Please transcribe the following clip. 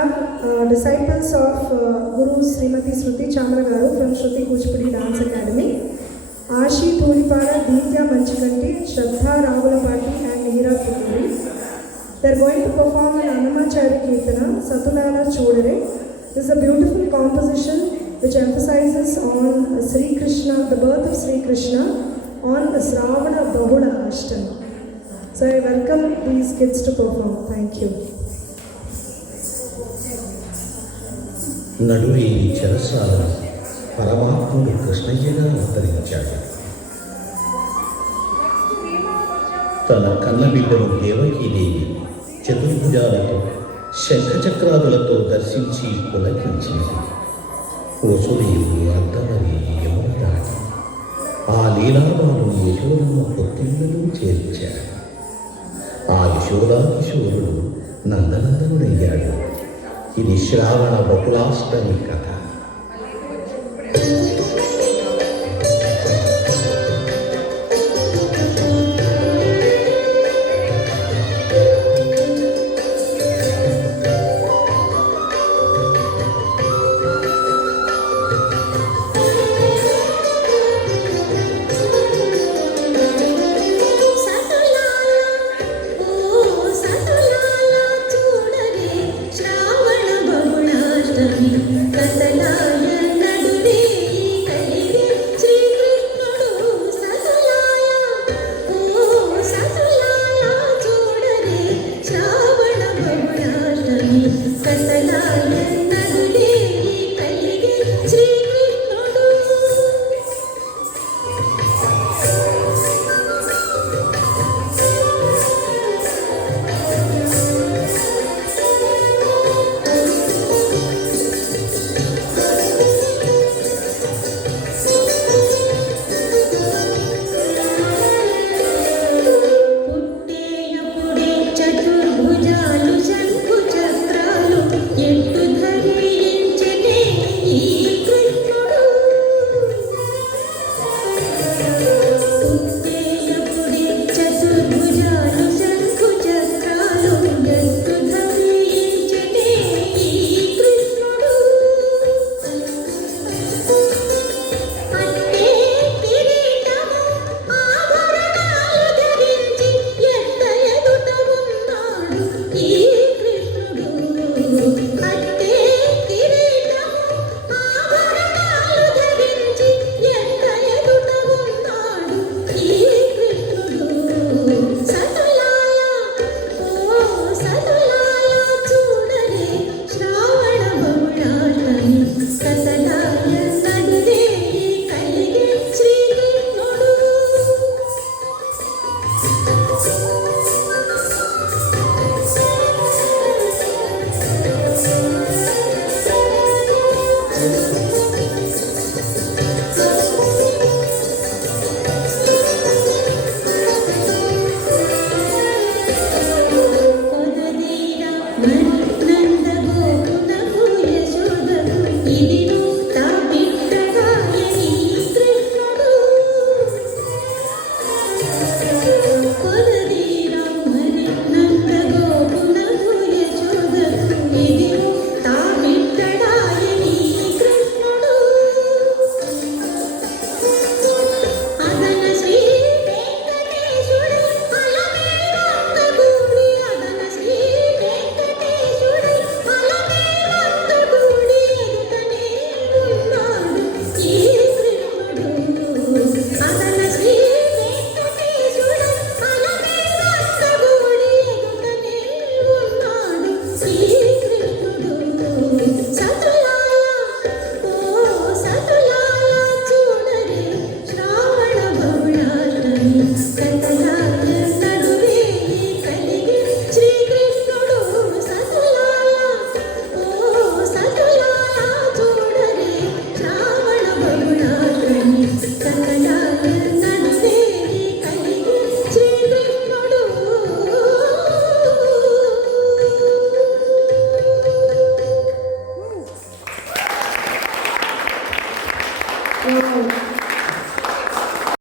Disciples of Guru Srimati Shruti Chamra Garu from Shruti Kuchipudi Dance Academy, Ashi Thulipara, Deepya Manchikanti, Shraddha Ravulapati and Neera Thukuri. They are going to perform an Annamachari Kirtana, Satulala Chodare. This is a beautiful composition which emphasizes on Sri Krishna, the birth of Sri Krishna on the Sravana Bahula Ashtami. So I welcome these kids to perform. Thank you. నడువేలి చెరసాల పరమాత్ముడు కృష్ణయ్యగా అవతరించాడు. తన కన్నబిడ్డను దేవకీదేవి చతుర్భుజాలతో శంఖచక్రాదులతో దర్శించి పులకించింది. వసుదేవుడు అర్ధమరి యమున దాటి ఆ లీలాబాలు యశోదమ్మ పొత్తిళ్లలో చేర్చాడు. ఆ యశోదాకిశోరుడు నందనందనుడయ్యాడు. ఇది శ్రావణ బహుళాష్టమి కథ. I